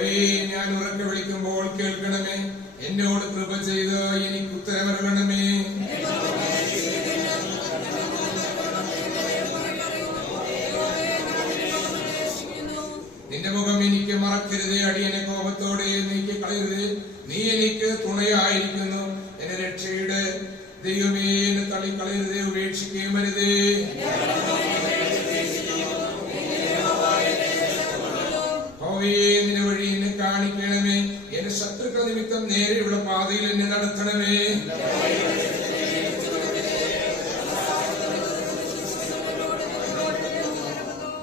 ഹോവേ ഞാൻ ഉറക്കെ വിളിക്കുമ്പോൾ കേൾക്കണമേ. എന്നോട് കൃപ ചെയ്ത് എനിക്ക് ഉത്തരമരുളണമേ നിന്റെ മുഖം എനിക്ക് മറക്കരുതേ അടിയനെ കോപത്തോടെ നീക്കി കളയരുത് നേരെയുള്ള പാതയിൽ എന്നെ നടത്തണമേ.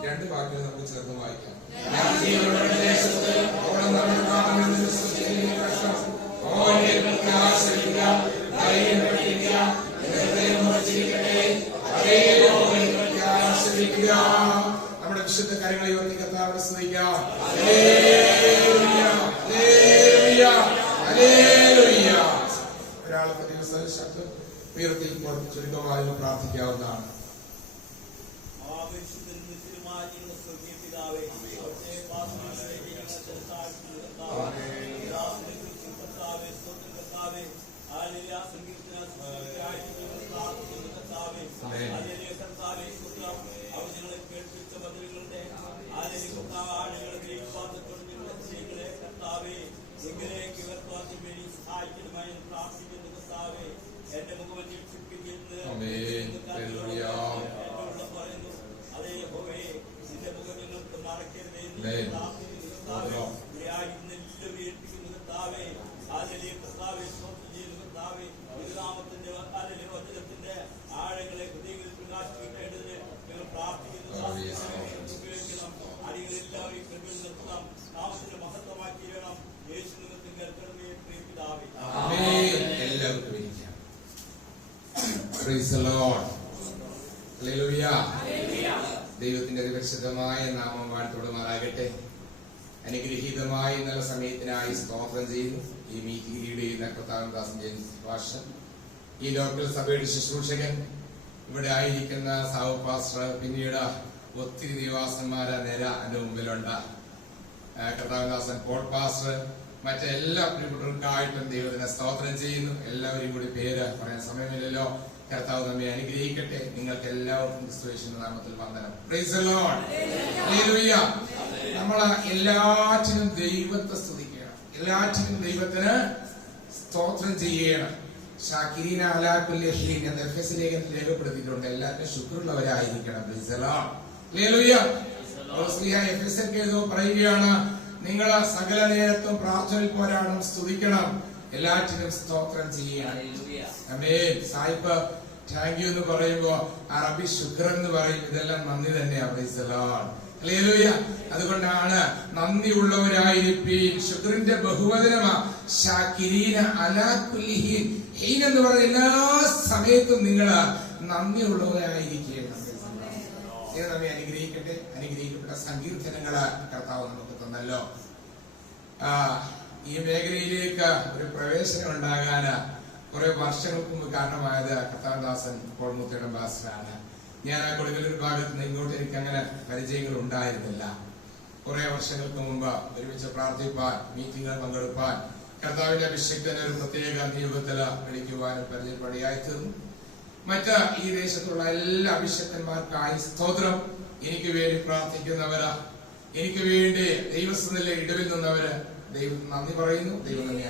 രണ്ട് വാക്കുകൾ നമുക്ക് ചേർന്ന് വായിക്കാം. നമ്മുടെ വിശുദ്ധ കാര്യങ്ങളെ ഓണം നടക്കാമെന്ന് വിശ്വസിക്കുന്ന ശബ്ദം ഉയർത്തി ചുരുക്കമായി പ്രാർത്ഥിക്കാവുന്നതാണ് ആവേശത്തിൽ നിത്യമായ ഞങ്ങളുടെ സ്വർഗീയ പിതാവേ, അവിടുത്തെ വാസനയിലേക്ക് ഞങ്ങളെ തിരസ്കാരത്തിന് കർത്താവേ. ദാസനെക്കുറിച്ച് കർത്താവേ, സ്തോത്രം കർത്താവേ. ഹല്ലേലൂയ, സങ്കീർത്തന സ്തുതിക്കായിട്ട് ഞങ്ങൾ പ്രാർത്ഥിക്കുന്നു കർത്താവേ. ആമേൻ. ഹല്ലേലൂയ, കർത്താവേ, സ്തോത്രം. അവർ ഞങ്ങളെ കേൾപ്പിച്ച ബദലുകളുടെ ഹല്ലേലൂയ, കർത്താവേ, ആളുകളെ ഗ്രഹിപ്പാത്തത്തോടെ ഞങ്ങളുടെ സ്ത്രീകളെ കർത്താവേ, നിങ്ങളിലേക്ക് ഉയർത്തുവാൻ വേണ്ടി സഹായിക്കണമായി എന്ന് പ്രാർത്ഥിക്കുന്നു കർത്താവേ. എന്റെ മുഖം അന്വേഷിപ്പിക്കുന്നു ആമേൻ. ഹല്ലേലൂയ. എന്നോട് പറയുന്നു അതേ യഹോവേ, നിന്റെ മുഖം ഞങ്ങൾക്ക് മറക്കരുതേ എന്ന് ആമേൻ. പ്രാർത്ഥിക്കുന്നു കർത്താവേ. സ്തോത്രം. ഇവരെയായി ഇന്ന് എല്ലാവരെയും ഏൽപ്പിക്കുന്നു കർത്താവേ. ഹല്ലേലൂയ കർത്താവേ, സ്തോത്രം ചെയ്യുന്നു കർത്താവേ. തിരുനാമത്തിന്റെ ഹല്ലേലൂയ വചനത്തിന്റെ ആഴങ്ങളെ ഹൃദയങ്ങളിൽ പ്രകാശിപ്പിക്കേണ്ടതിന് ഞങ്ങൾ പ്രാർത്ഥിക്കുന്നു ഹല്ലേലൂയ. ദാസനെ ഉപയോഗിക്കണം അടികളെല്ലാവരെയും കൃപയിൽ നിർത്തണം നാമത്തിന്റെ മഹത്വമാക്കി വേണം യേശു നിമിത്തം കേൾക്കണമേ പ്രിയ പിതാവേ ആമേൻ. എല്ലാവർക്കും ഇരിക്കാം Praise the Lord. Hallelujah. ദൈവത്തിന്റെ പരിശുദ്ധമായ നാമം വാഴ്ത്തോടുമാറാകട്ടെ അനുഗ്രഹീതമായ നല്ല സമയത്തിനായി സ്തോത്രം ചെയ്യുന്നു ഈ മീറ്റിംഗ് ലീഡ് ചെയ്യുന്ന കർത്താവൻ ദാസൻ ജെയിംസ് ഭാഷ. ഈ ലോക്കൽ സഭയുടെ ശുശ്രൂഷകൻ ഇവിടെ ആയിരിക്കുന്ന സാവു പാസ്റ്റർ പിന്നീട് ഒത്തിരി ദേവാസന്മാരെ നേര എന്റെ മുമ്പിലുണ്ട്. കർത്താവദാസൻ പോൾ പാസ്റ്റർ മറ്റെല്ലാ പ്രിയപ്പെട്ടവർക്കായിട്ടും ദൈവത്തിനെ സ്തോത്രം ചെയ്യുന്നു. എല്ലാവരും കൂടി പേര് പറയാൻ സമയമില്ലല്ലോ. കർത്താവ് നമ്മെ അനുഗ്രഹിക്കട്ടെ. നിങ്ങൾക്ക് എല്ലാവർക്കും ക്രിസ്തുവേശുവിന്റെ നാമത്തിൽ വന്ദനം. നമ്മൾ എല്ലാറ്റിനും ദൈവത്തെ സ്തുതിക്കണം. എല്ലാറ്റിനും ദൈവത്തിന് സ്തോത്രം ചെയ്യണം. ഷാക്കിരീൻ അലാഖുല്യഹീൻ എന്ന എഫ് എസ് ലേഖനത്തിൽ രേഖപ്പെടുത്തിയിട്ടുണ്ട്. എല്ലാവരും ശുക്രുള്ളവരായിരിക്കണം. പൗലോസ്ലീഹ എഫെസ്യർക്ക് എഴുതുമ്പോൾ പറയുകയാണ്. നിങ്ങൾ സകല നേരത്തും പ്രാർത്ഥനയിൽ പോരാടണം സ്തുതിക്കണം. എല്ലാറ്റിനും സ്തോത്രം ചെയ്യണം. സായിപ്പ് താങ്ക് യു എന്ന് പറയുമ്പോ അറബി ശുക്രൻ എന്ന് പറയും. ഇതെല്ലാം നന്ദി തന്നെയാ. അതുകൊണ്ടാണ് നന്ദിയുള്ളവരായിരിക്കും ശുക്രന്റെ ബഹുവചനമാ. എന്ന് പറഞ്ഞ എല്ലാ സമയത്തും നിങ്ങൾ നന്ദി ഉള്ളവരായിരിക്കണം ദൈവം നമ്മെ അനുഗ്രഹിക്കട്ടെ. അനുഗ്രഹിക്കപ്പെട്ട സങ്കീർത്തനങ്ങൾ കർത്താവ് നമുക്ക് തന്നല്ലോ. ഈ മേഖലയിലേക്ക് ഒരു പ്രവേശനം ഉണ്ടാകാന് കുറെ വർഷങ്ങൾക്ക് മുമ്പ് കാരണമായത് കർത്താവദാസൻ കോൾമുത്തയുടെ ബാസ്റ്ററാണ് ഞാൻ ആ കൊടുങ്ങല്ലൂർ ഭാഗത്ത് നിന്ന് ഇങ്ങോട്ട് എനിക്ക് അങ്ങനെ പരിചയങ്ങൾ ഉണ്ടായിരുന്നില്ല. കുറെ വർഷങ്ങൾക്ക് മുമ്പ് ഒരുമിച്ച് പ്രാർത്ഥിപ്പാൻ മീറ്റിങ്ങുകൾ പങ്കെടുപ്പാൻ കർത്താവിന്റെ അഭിഷേകത്തിന് ഒരു പ്രത്യേക നിയോഗത്തിൽ വിളിക്കുവാനും പരിചയപ്പടിയായി തീർന്നു. മറ്റ് ഈ ദേശത്തുള്ള എല്ലാ അഭിഷക്തന്മാർക്കായി സ്തോത്രം. എനിക്ക് വേണ്ടി പ്രാർത്ഥിക്കുന്നവര് എനിക്ക് വേണ്ടി ദൈവസ്ഥനിലെ ഇടവിൽ നിന്നവര് ദൈവം നന്ദി പറയുന്നു. ദൈവം തന്നെ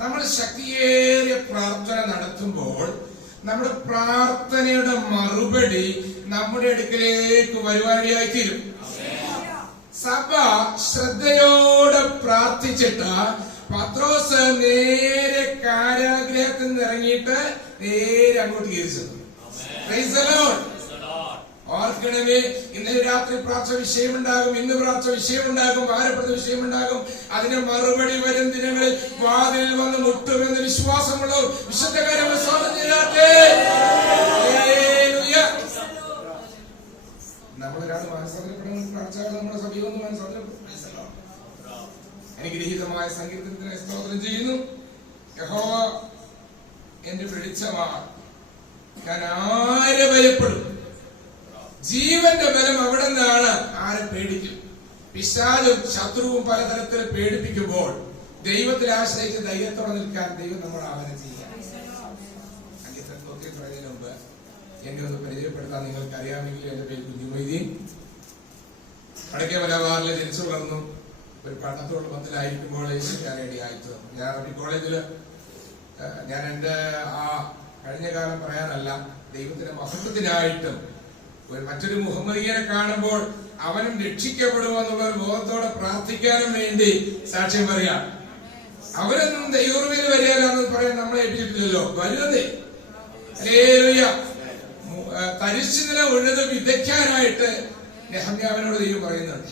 നമ്മൾ ശക്തിയേറിയ പ്രാർത്ഥന നടത്തുമ്പോൾ നമ്മുടെ പ്രാർത്ഥനയുടെ മറുപടി നമ്മുടെ അടുക്കലേക്ക് വരുവാനിടയായി തീരും സഭ ശ്രദ്ധയോടെ പ്രാർത്ഥിച്ചിട്ട് പത്രോസ് നേരെ കാരാഗ്രഹത്തിൽ നിന്ന് ഇറങ്ങിയിട്ട് നേരെ അങ്ങോട്ട് തിരിച്ചു. ഓർക്കണമേ ഇന്നലെ രാത്രി പ്രാർത്ഥന വിഷയമുണ്ടാകും ഇന്ന് പ്രാർത്ഥന വിഷയമുണ്ടാകും ഭാരപ്പെടുന്ന വിഷയമുണ്ടാകും. അതിന് മറുപടി വരും ദിനങ്ങളിൽ വാതിൽ വന്ന് മുട്ടുമെന്ന് വിശ്വാസമുള്ള വിശുദ്ധകാരം. അനുഗ്രഹീതമായ സങ്കീർത്തനത്തിനെ സ്തോത്രം ചെയ്യുന്നു. യഹോവ എന്റെ വെളിച്ചമാണ് ഞാൻ ആരെ ഭയപ്പെടും? ജീവന്റെ ബലം അവിടെ നിന്നാണ് ആരെ പേടിക്കും. പിശാലും ശത്രുവും പലതരത്തിൽ പേടിപ്പിക്കുമ്പോൾ ദൈവത്തിൽ ആശ്രയിച്ച് ധൈര്യത്തോടെ നിൽക്കാൻ ദൈവം നമ്മൾ ആഹ്വാനം ചെയ്യുക. ഒത്തിരി പറയുന്നതിന് മുമ്പ് എന്നെ ഒന്ന് പരിചയപ്പെടുത്താൻ നിങ്ങൾക്ക് അറിയാമെങ്കിൽ എന്റെ പേര് കുഞ്ഞുമൊയ്തീൻ വടക്കേ മലബാറിലെ ജനിച്ചു വളർന്നു. ഒരു പഠനത്തോട് പത്തിലായിരിക്കുമ്പോൾ ഞാൻ ആയിത്തു ഞാൻ അറബി കോളേജിൽ ഞാൻ എന്റെ ആ കഴിഞ്ഞ കാലം പറയാനല്ല ദൈവത്തിന്റെ മഹത്വത്തിനായിട്ടും മറ്റൊരു മുഹമ്മദിയനെ കാണുമ്പോൾ അവനും രക്ഷിക്കപ്പെടുമെന്നുള്ള ഒരു ബോധത്തോടെ പ്രാർത്ഥിക്കാനും വേണ്ടി സാക്ഷ്യം പറയാം. അവരൊന്നും ദൈവത്തിൽ വരികയല്ലെന്ന് പറയാൻ നമ്മളെ ഏൽപ്പിച്ചിട്ടില്ലല്ലോ. വരുന്നേ തരിശു നില ഉഴുത് വിതയ്ക്കാനായിട്ട് നെഹമ്യാവിനോട് ദൈവം പറയുന്നുണ്ട്.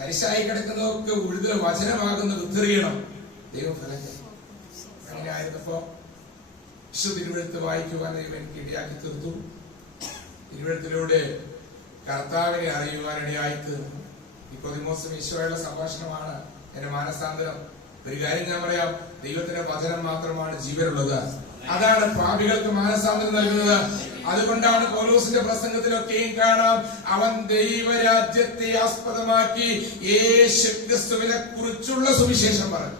തരിശായി കിടക്കുന്നതൊക്കെ ഉഴുത് വചനമാകുന്ന വിത്തെറിയണം ദൈവം ഫലം. അങ്ങനെ ആയിരുന്നപ്പോ വിശു തിരുവെടുത്ത് വായിക്കുവാൻ ദൈവം എനിക്ക് ഇടയാക്കി തീർത്തു. തിരുവഴുത്തിലൂടെ കർത്താവിനെ അറിയുവാൻ ഇടയായി തീർന്നു. നിക്കോദിമോസും ഈശോയുടെ സംഭാഷണമാണ് എന്റെ മാനസാന്തരം. ഒരു കാര്യം ഞാൻ പറയാം ദൈവത്തിന്റെ വചനം മാത്രമാണ് ജീവനുള്ളത്. അതാണ് പാപികൾക്ക് മാനസാന്തരം നൽകുന്നത്. അതുകൊണ്ടാണ് പൗലോസിന്റെ പ്രസംഗത്തിലൊക്കെയും കാണാം അവൻ ദൈവരാജ്യത്തെ ആസ്പദമാക്കി യേശു ക്രിസ്തുവിനെ കുറിച്ചുള്ള സുവിശേഷം പറഞ്ഞു.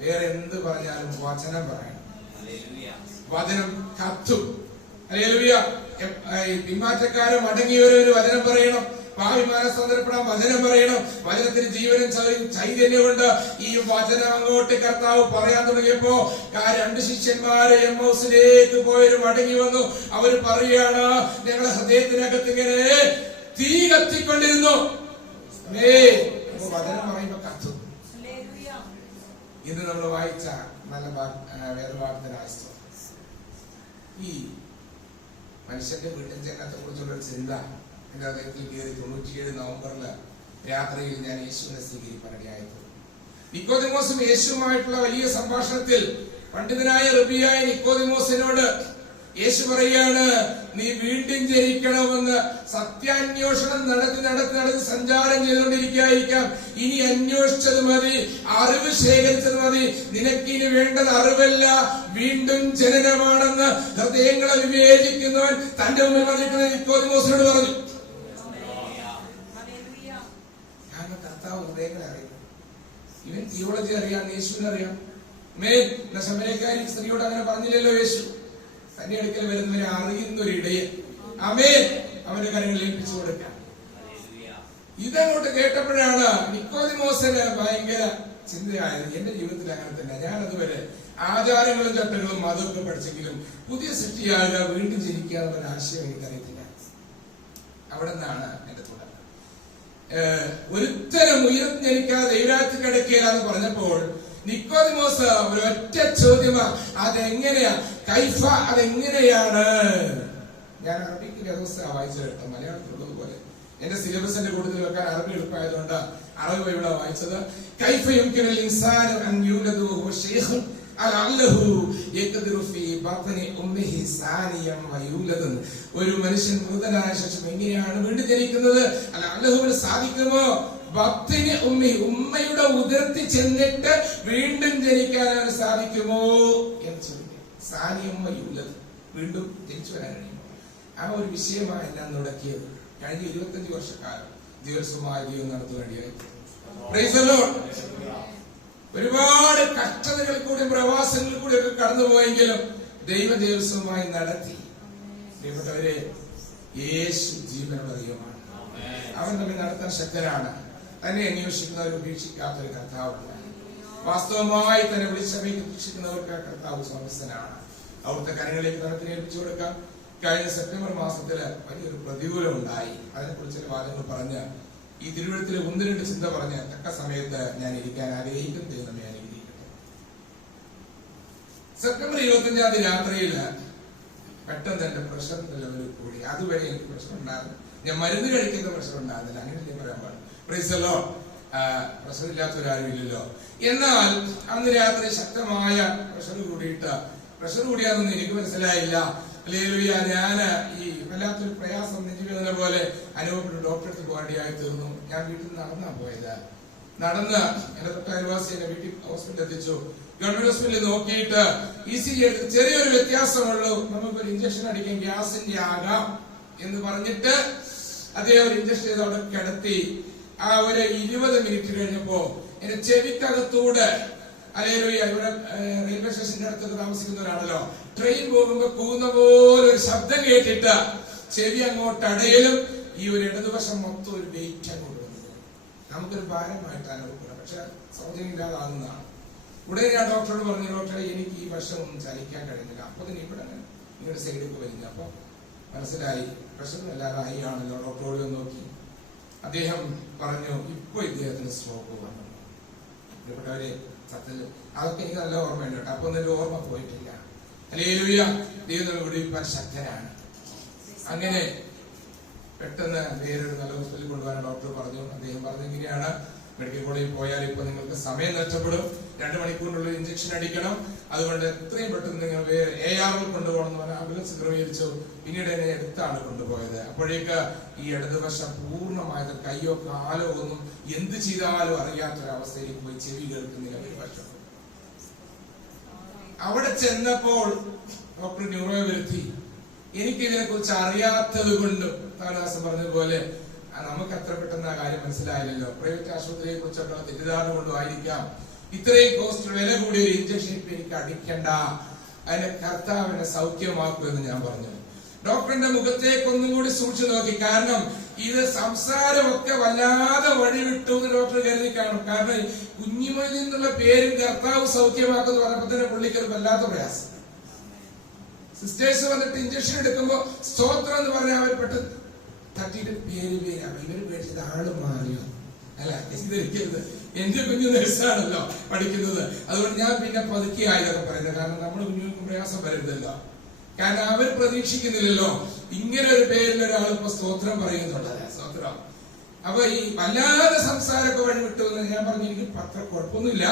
വേറെ എന്ത് പറഞ്ഞാലും വചനം പറയണം. വചനം കത്തും. ഹല്ലേലൂയ. എ- ഈ ഒരു വചനം പറയണം. ഭാവി മാനസാന്തരപ്പെടാൻ വചനം പറയണം. വചനത്തിന് ജീവനും ചൈതന്യമുണ്ട്. ഈ വചനം അങ്ങോട്ട് കർത്താവ് പറയാൻ തുടങ്ങിയപ്പോ ആ രണ്ട് ശിഷ്യന്മാരെ എം ഹൗസിലേക്ക് പോയൊരു മടങ്ങി വന്നു. അവർ പറയാണ് ഞങ്ങളുടെ ഹൃദയത്തിനകത്ത് ഇങ്ങനെ തീ കത്തിക്കൊണ്ടിരുന്നു. വചനം പറയുമ്പോ കത്തു. ഇന്ന് നമ്മൾ വായിച്ച നല്ല ഭാ- ആശ്രമം ഈ മനുഷ്യന്റെ വീട്ടിൽ ജനത്തെ കുറിച്ചുള്ള ചിന്ത എന്റെ അദ്ദേഹത്തിൽ കയറി തൊണ്ണൂറ്റിയേഴ് നവംബറിൽ രാത്രിയിൽ ഞാൻ യേശുവിനെ സ്വീകരിക്കാനിടയായിരുന്നു നിക്കോദിമോസും യേശുവുമായിട്ടുള്ള വലിയ സംഭാഷണത്തിൽ പണ്ഡിതനായ റബിയായ നിക്കോദിമോസിനോട് യേശു പറയാണ് നീ വീണ്ടും ജയിക്കണമെന്ന് സത്യാന്വേഷണം നടത്തി നടത്തി നടത്തി സഞ്ചാരം ചെയ്തുകൊണ്ടിരിക്കായിരിക്കാം ഇനി അന്വേഷിച്ചത് മതി അറിവ് ശേഖരിച്ചത് മതി. നിനക്കിനി വേണ്ടത് അറിവല്ല. വീണ്ടും ജനനമാണെന്ന് ഹൃദയങ്ങളെ വിവേചിക്കുന്നവൻ തന്റെ മുമ്പിൽ ഇപ്പോ നിക്കോദിമോസിനോട് പറഞ്ഞു. കർത്താവ് ഹൃദയങ്ങളെ അറിയുന്നു. ഇവൻ തിയോളജി അറിയാം യേശുവിനെ അറിയാം. മേൽ ശമരക്കാരി സ്ത്രീയോട് അങ്ങനെ പറഞ്ഞില്ലല്ലോ യേശു. തന്റെ അടുക്കൽ വരുന്നവരെ അറിയുന്ന ഒരു ഇടയൻ അവേ അവന്റെ കരങ്ങളിൽ ഏൽപ്പിച്ചു കൊടുക്കാം. ഇതങ്ങോട്ട് കേട്ടപ്പോഴാണ് നിക്കോതിമോസന് ഭയങ്കര ചിന്തയായത്. എന്റെ ജീവിതത്തിൽ അങ്ങനെ തന്നെ. ഞാൻ അതുവരെ ആചാരങ്ങളും ചട്ടങ്ങളും മതമൊക്കെ പഠിച്ചെങ്കിലും പുതിയ സൃഷ്ടിയാകുക വീണ്ടും ജനിക്കുക എന്നുള്ള ആശയം എനിക്കറിയത്തില്ല. അവിടെ നിന്നാണ് എന്റെ തുടക്കം. ഒരുത്തരം ഉയർത്തി ജനിക്കാതെ എന്ന് പറഞ്ഞപ്പോൾ നിക്കോദിമോസ് ഒരൊറ്റ ചോദ്യമാ. അതെങ്ങനെയാ? കൈഫ അതെങ്ങനെയാണ്? ഞാൻ അറബിക്ക് ദിവസം വായിച്ചു കേട്ടോ. മലയാളത്തിലുള്ളത് പോലെ. എന്റെ സിലബസിന്റെ കൂടുതൽ വെക്കാൻ അറബി എളുപ്പമായതുകൊണ്ട് അറബി ഇവിടെ വായിച്ചത്. കൈഫ യുംകിനുൽ ഇൻസാനു യൂലദു വഹുവ ശൈഖുൻ അലഅല്ലഹു യഖ്ദിറു ഫീ ബത്നി ഉമ്മിഹി സാനിയം വയൂലദ് ഒരു മനുഷ്യൻ മൃതനായ ശേഷം എങ്ങനെയാണ് വീണ്ടും ജനിക്കുന്നത്? അല്ല അല്ലഹുവിന് സാധിക്കുമോ? ഭക്തിന് ഉമ്മി ഉമ്മയുടെ ഉതിർത്തി ചെന്നിട്ട് വീണ്ടും ജനിക്കാൻ അവന് സാധിക്കുമോ എന്ന് ചോദിക്കും. സാരി ഉമ്മയുള്ളത് വീണ്ടും ജനിച്ചു വരാൻ കഴിയുമോ? ആ ഒരു വിഷയമാണ് ഞാൻ തുടക്കിയത്. കഴിഞ്ഞ ഇരുപത്തഞ്ച് വർഷക്കാലം ദിവസമായ the Lord. ഒരുപാട് കഷ്ടതകളിൽ കൂടി പ്രവാസങ്ങളിൽ കൂടി ഒക്കെ കടന്നുപോയെങ്കിലും ദൈവ ദിവസമായി നടത്തി. പ്രിയപ്പെട്ടവരെ യേശു ജീവനുള്ള ദൈവമാണ്. അവൻ നമ്മെ നടത്താൻ ശക്തനാണ്. തന്നെ അന്വേഷിക്കുന്നവർ ഉപേക്ഷിക്കാത്ത ഒരു കർത്താവുണ്ട് വാസ്തവമായി തന്നെ വിളിച്ചപേക്ഷിക്കുന്നവർക്ക് ആ കർത്താവ് സമസ്തനാണ്. അവിടുത്തെ കരങ്ങളിലേക്ക് നടത്തിന് ഏൽപ്പിച്ചു കൊടുക്കാം. കഴിഞ്ഞ സെപ്റ്റംബർ മാസത്തിൽ വലിയൊരു പ്രതികൂലം ഉണ്ടായി. അതിനെക്കുറിച്ച് ചില വാദങ്ങൾ പറഞ്ഞ് ഈ തിരുവഴുത്തിലെ ഒന്ന് രണ്ട് ചിന്ത പറഞ്ഞ് തക്ക സമയത്ത് ഞാൻ ഇരിക്കാൻ ആഗ്രഹിക്കുന്നു ദൈവം നമ്മെ അനുഗ്രഹിക്കട്ടെ. സെപ്റ്റംബർ ഇരുപത്തിയഞ്ചാം തീയതി രാത്രിയിൽ പെട്ടെന്ന് എന്റെ പ്രഷറിന്റെ ലെവലിൽ കൂടി. അതുവരെ എനിക്ക് പ്രഷർ ഉണ്ടായിരുന്നു ഞാൻ മരുന്ന് കഴിക്കുന്ന പ്രഷർ ഉണ്ടായിരുന്നില്ല അങ്ങനെ പറയാൻ പാടില്ല പ്രൈസല്ലോ പ്രഷറില്ലാത്ത ഇല്ലല്ലോ എന്നാൽ അന്ന് രാത്രി ശക്തമായ പ്രഷർ കൂടിയിട്ട് പ്രഷർ കൂടിയാണെന്ന് എനിക്ക് മനസ്സിലായില്ല. അല്ലെങ്കിൽ ഞാൻ ഈ വല്ലാത്തൊരു പ്രയാസം നെഞ്ചുവേദന പോലെ അനുഭവപ്പെട്ടു. ഡോക്ടറെ അടുത്ത് പോകേണ്ടിയായി തീർന്നു. ഞാൻ വീട്ടിൽ നടന്നാ പോയത്. നടന്ന് എന്റെ തൊട്ട അയൽവാസി എന്നെ വീട്ടിൽ ഹോസ്പിറ്റലിൽ എത്തിച്ചു. ഗവൺമെന്റ് ഹോസ്പിറ്റലിൽ നോക്കിയിട്ട് ഇ സി ജി എടുത്ത് ചെറിയൊരു വ്യത്യാസമുള്ളൂ. നമുക്കൊരു ഇഞ്ചക്ഷൻ അടിക്കാൻ ഗ്യാസിന്റെ ആകാം എന്ന് പറഞ്ഞിട്ട് അദ്ദേഹം ഇഞ്ചക്ഷൻ ചെയ്ത് അവിടെ കിടത്തി. ആ ഒരു ഇരുപത് മിനിറ്റ് കഴിഞ്ഞപ്പോ എന്റെ ചെവിക്കകത്തൂടെ അല്ലെങ്കിൽ ഇവിടെ റെയിൽവേ സ്റ്റേഷന്റെ അടുത്തൊക്കെ താമസിക്കുന്ന ഒരാണല്ലോ ട്രെയിൻ പോകുമ്പോ കൂന്ന പോലെ ഒരു ശബ്ദം കേട്ടിട്ട് ചെവി അങ്ങോട്ട് അടയിലും. ഈ ഒരു ഇടതുവശം മൊത്തം ഒരു വെയിറ്റ് അങ്ങോട്ട് നമുക്കൊരു ഭാരമായിട്ടാണ് അനുഭവപ്പെടാം. പക്ഷെ സൗജന്യം ഇല്ലാതാകുന്നതാണ് ഉടനെ ഞാൻ ഡോക്ടറോട് പറഞ്ഞു ഡോക്ടറെ എനിക്ക് ഈ വശം ഒന്നും ചലിക്കാൻ കഴിയുന്നില്ല. അപ്പൊ തന്നെ ഇവിടെ നിങ്ങളുടെ സൈഡിലേക്ക് വരുന്നു അപ്പൊ മനസ്സിലായി പ്രശ്നമില്ലാതായി ആണല്ലോ ഡോക്ടറോട് നോക്കി. അദ്ദേഹം പറഞ്ഞു ഇപ്പൊ ഇദ്ദേഹത്തിന് സ്ട്രോക്ക് വന്നു. പ്രിയപ്പെട്ടവരെ സത്യത്തിൽ അതൊക്കെ എനിക്ക് നല്ല ഓർമ്മയുണ്ട് കേട്ടോ. അപ്പൊ ഒന്നും ഓർമ്മ പോയിട്ടില്ല. അല്ലേലൂയ ദൈവം നമ്മെ വിടുവിപ്പാൻ ശക്തനാണ്. അങ്ങനെ പെട്ടെന്ന് വേറൊരു നല്ല ഹോസ്പിറ്റലിൽ കൊണ്ടുപോകാൻ ഡോക്ടർ പറഞ്ഞു. അദ്ദേഹം പറഞ്ഞു ഇങ്ങനെയാണ് മെഡിക്കൽ കോളേജിൽ പോയാൽ ഇപ്പൊ നിങ്ങൾക്ക് സമയം നഷ്ടപ്പെടും. രണ്ട് മണിക്കൂറിനുള്ളിൽ ഇഞ്ചക്ഷൻ അടിക്കണം. അതുകൊണ്ട് എത്രയും പെട്ടെന്ന് നിങ്ങൾ വേറെ എ ആറിൽ കൊണ്ടുപോകണം എന്ന് പറഞ്ഞാൽ ആംബുലൻസ് ക്രമീകരിച്ചു. പിന്നീട് എന്നെ എടുത്താണ് കൊണ്ടുപോയത്. അപ്പോഴേക്ക് ഈ ഇടതുവശം പൂർണമായത് കയ്യോ കാലോ ഒന്നും എന്ത് ചെയ്താലും അറിയാത്തൊരവസ്ഥയിലേക്ക് പോയി ചെവി കേൾക്കുന്നില്ല ഒരു അവിടെ ചെന്നപ്പോൾ ഡോക്ടർ ന്യൂറോ വരുത്തി എനിക്കിതിനെ കുറിച്ച് അറിയാത്തത് കൊണ്ടും താരാസം പറഞ്ഞതുപോലെ നമുക്ക് അത്ര പെട്ടെന്ന് ആ കാര്യം മനസ്സിലായില്ലല്ലോ. പ്രൈവറ്റ് ആശുപത്രിയെ കുറിച്ചൊക്കെ തെറ്റിദ്ധാരണ കൊണ്ടും ആയിരിക്കാം. ഇത്രയും കോസ്റ്റ് വില കൂടിയ ഒരു ഇഞ്ചക്ഷൻ എനിക്ക് അടിക്കണ്ട. അതിനെ കർത്താവിനെ സൗഖ്യമാക്കുമെന്ന് ഞാൻ പറഞ്ഞു. ഡോക്ടറിന്റെ മുഖത്തേക്ക് ഒന്നും കൂടി സൂക്ഷിച്ചു നോക്കി. കാരണം ഇത് സംസാരമൊക്കെ വല്ലാതെ വഴിവിട്ടു എന്ന് ഡോക്ടർ കരുതി കാണും കാരണം കുഞ്ഞുമതി എന്നുള്ള പേരും കർത്താവ് സൗഖ്യമാക്കുന്നു പറഞ്ഞപ്പോ തന്നെ പുള്ളിക്ക് ഒരു വല്ലാത്ത പ്രയാസം. സിസ്റ്റേഴ്സ് വന്നിട്ട് ഇഞ്ചക്ഷൻ എടുക്കുമ്പോ സ്തോത്രം എന്ന് പറഞ്ഞാൽ അവർ പെട്ടെന്ന് തട്ടിയിട്ട് പേര് പേര് ഇവർ പേടിച്ചത് ആൾ മാറിയോ? അല്ല തെറ്റിദ്ധരിക്കരുത് എന്റെ കുഞ്ഞു നേഴ്സാണല്ലോ പഠിക്കുന്നത്. അതുകൊണ്ട് ഞാൻ പിന്നെ പതുക്കെ ആയതൊക്കെ പറയുന്നത്. കാരണം നമ്മൾ കുഞ്ഞുങ്ങൾക്ക് പ്രയാസം വരരുതല്ലോ. കാരണം അവർ പ്രതീക്ഷിക്കുന്നില്ലല്ലോ. ഇങ്ങനെ ഒരു പേരിൽ ഒരാൾ ഇപ്പൊ സ്തോത്രം പറയുന്നുണ്ടല്ലേ? സ്തോത്രം. അപ്പൊ ഈ വല്ലാതെ സംസാരമൊക്കെ വഴി വിട്ടു എന്ന് ഞാൻ പറഞ്ഞു എനിക്ക് പത്ര കുഴപ്പമൊന്നുമില്ല.